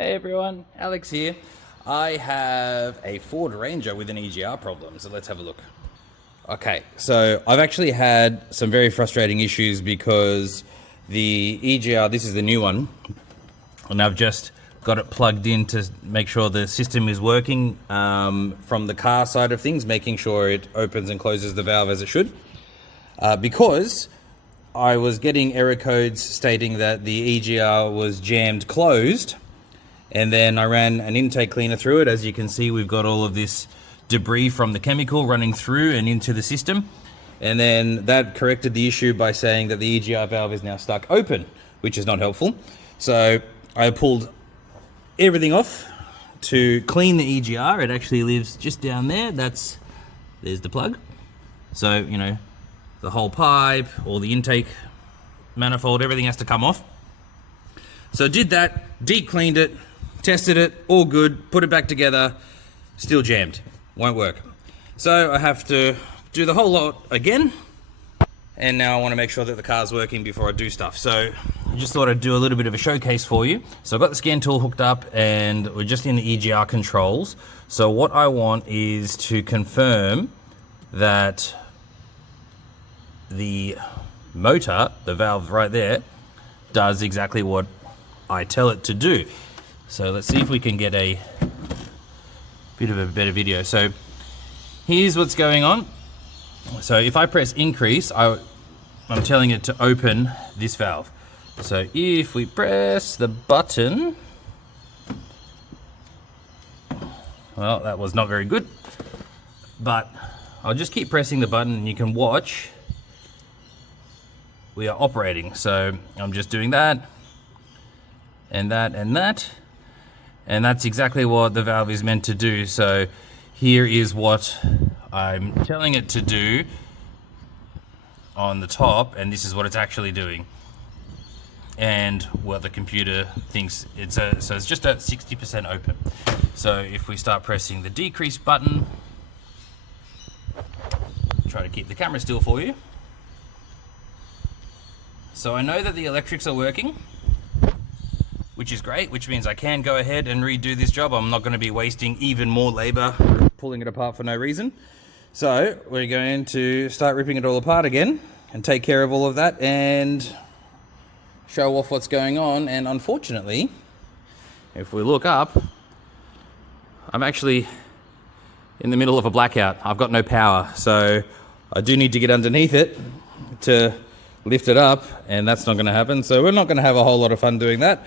Hey everyone, Alex here. I have a Ford Ranger with an EGR problem, so let's have a look. Okay, so I've actually had some very frustrating issues because the EGR, this is the new one, and I've just got it plugged in to make sure the system is working from the car side of things, making sure it opens and closes the valve as it should. Because I was getting error codes stating that the EGR was jammed closed, and then I ran an intake cleaner through it. As you can see, we've got all of this debris from the chemical running through and into the system. And then that corrected the issue by saying that the EGR valve is now stuck open, which is not helpful. So I pulled everything off to clean the EGR. It actually lives just down there. There's the plug. So, you know, the whole pipe, all the intake manifold, everything has to come off. So did that, deep cleaned it, tested it, all good, put it back together, still jammed, won't work. So I have to do the whole lot again, and now I want to make sure that the car's working before I do stuff. So I just thought I'd do a little bit of a showcase for you. So I've got the scan tool hooked up and we're just in the EGR controls. So what I want is to confirm that the motor, the valve right there, does exactly what I tell it to do. So let's see if we can get a bit of a better video. So here's what's going on. So if I press increase, I'm telling it to open this valve. So if we press the button, well, that was not very good, but I'll just keep pressing the button and you can watch we are operating. So I'm just doing that and that and that, and that's exactly what the valve is meant to do. So here is what I'm telling it to do on the top, and this is what it's actually doing, and what the computer thinks so it's just at 60% open. So if we start pressing the decrease button, try to keep the camera still for you. So I know that the electrics are working, which is great, which means I can go ahead and redo this job. I'm not going to be wasting even more labor pulling it apart for no reason. So we're going to start ripping it all apart again and take care of all of that and show off what's going on. And unfortunately, if we look up, I'm actually in the middle of a blackout. I've got no power, so I do need to get underneath it to lift it up, and that's not going to happen. So we're not going to have a whole lot of fun doing that.